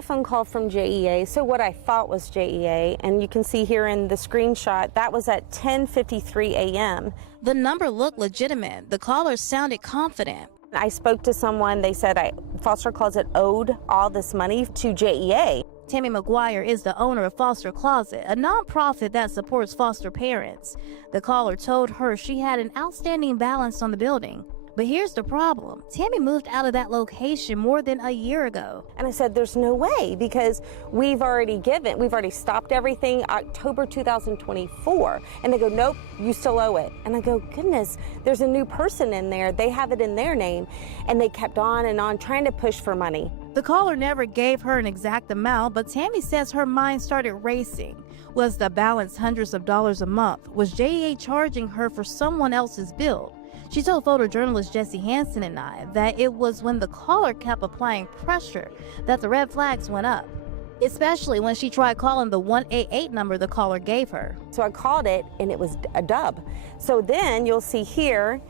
a phone call from JEA, so what I thought was JEA, and you can see here in the screenshot, that was at 10:53 a.m. The number looked legitimate. The caller sounded confident. I spoke to someone, they said Foster Closet owed all this money to JEA. Tammy McGuire is the owner of Foster Closet, a nonprofit that supports foster parents. The caller told her she had an outstanding balance on the building. But here's the problem. Tammy moved out of that location more than a year ago. And I said, there's no way, because we've already stopped everything October 2024. And they go, nope, you still owe it. And I go, goodness, there's a new person in there. They have it in their name. And they kept on and on trying to push for money. The caller never gave her an exact amount, but Tammy says her mind started racing. Was the balance hundreds of dollars a month? Was JEA charging her for someone else's bill? She told photojournalist Jesse Hansen and I that it was when the caller kept applying pressure that the red flags went up, especially when she tried calling the 188 number the caller gave her. So I called it, and it was a dub. So then you'll see here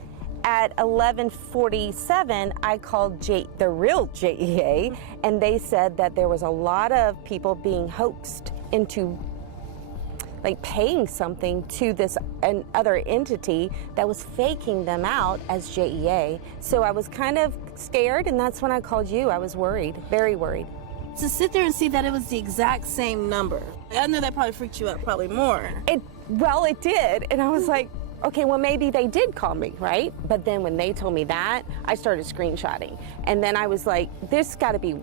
at 11:47, I called the real JEA, and they said that there was a lot of people being hoaxed into paying something to this other entity that was faking them out as JEA. So I was kind of scared, and that's when I called you. I was worried, very worried. To sit there and see that it was the exact same number, I know that probably freaked you out probably more. Well, it did, and I was like, okay, well, maybe they did call me, right? But then when they told me that, I started screenshotting. And then I was like, there's got to be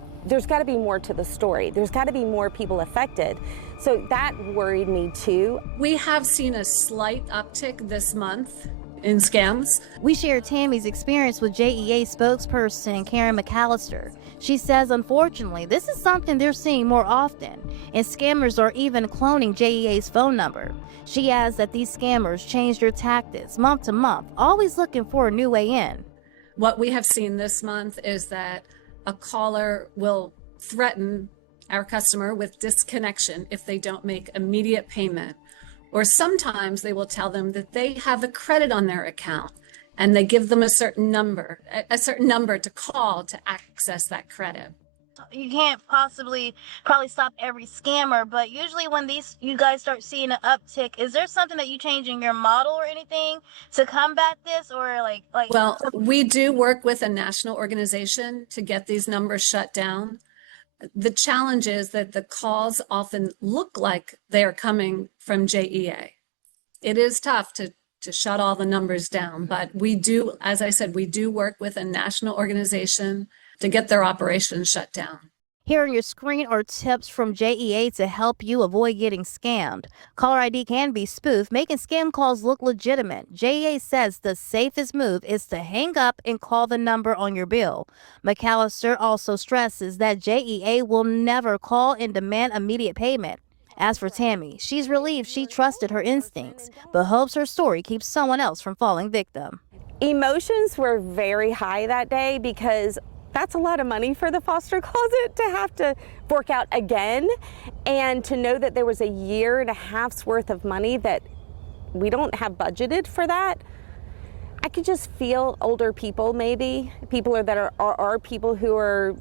more to the story. There's got to be more people affected. So that worried me too. We have seen a slight uptick this month in scams. We shared Tammy's experience with JEA spokesperson Karen McAllister. She says, unfortunately, this is something they're seeing more often, and scammers are even cloning JEA's phone number. She adds that these scammers change their tactics month to month, always looking for a new way in. What we have seen this month is that a caller will threaten our customer with disconnection if they don't make immediate payment. Or sometimes they will tell them that they have a credit on their account, and they give them a certain number to call to access that credit. You can't probably stop every scammer, but usually when you guys start seeing an uptick, is there something that you change in your model or anything to combat this, or like? Well, we do work with a national organization to get these numbers shut down. The challenge is that the calls often look like they are coming from JEA. It is tough to shut all the numbers down, but we do, as I said, we do work with a national organization to get their operations shut down. Here on your screen are tips from JEA to help you avoid getting scammed. Caller ID can be spoofed, making scam calls look legitimate. JEA says the safest move is to hang up and call the number on your bill. McAllister also stresses that JEA will never call and demand immediate payment. As for Tammy, she's relieved she trusted her instincts, but hopes her story keeps someone else from falling victim. Emotions were very high that day, because that's a lot of money for the foster closet to have to fork out again, and to know that there was a year and a half's worth of money that we don't have budgeted for that. I could just feel older people, maybe people that are people who are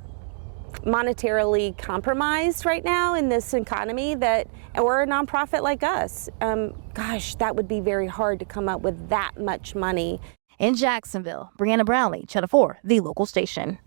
monetarily compromised right now in this economy, or a nonprofit like us. Gosh, that would be very hard to come up with that much money. In Jacksonville, Briana Brownlee, Channel 4, the local station.